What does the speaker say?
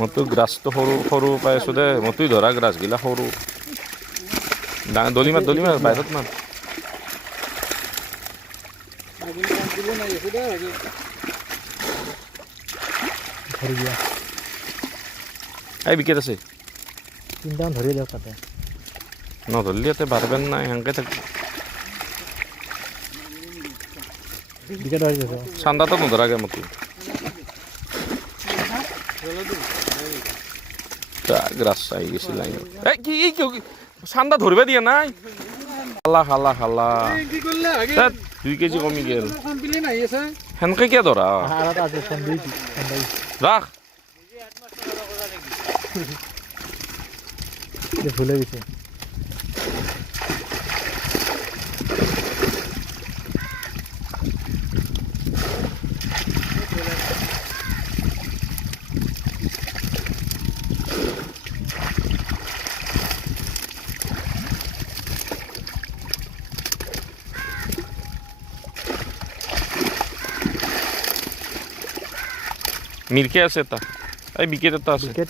মতো গ্ৰাছটো সৰু সৰু পাই আছো দে মতোই ধৰা গ্ৰাছগিলা সৰু দলি মাৰ বাহিৰত মাৰ এই বিকেট আছে তিনটামান ধৰি দিয়ক তাতে নধৰলি ইয়াতে বাৰবেন নাই সেনেকে থাকি বিকেট ধৰি দিয়ক চান্দাটো নধৰাকে মতো গ্ৰাছ আহি গৈছিল এই কি চান্দা ধৰিব দিয়া নাই খালা 2 কেজি কমি গেল সেনেকে কিয় ধৰা ৰাখ ভুলে গৈছে মিৰকে আছে এটা এই বিকেট এটা আছে বিকেট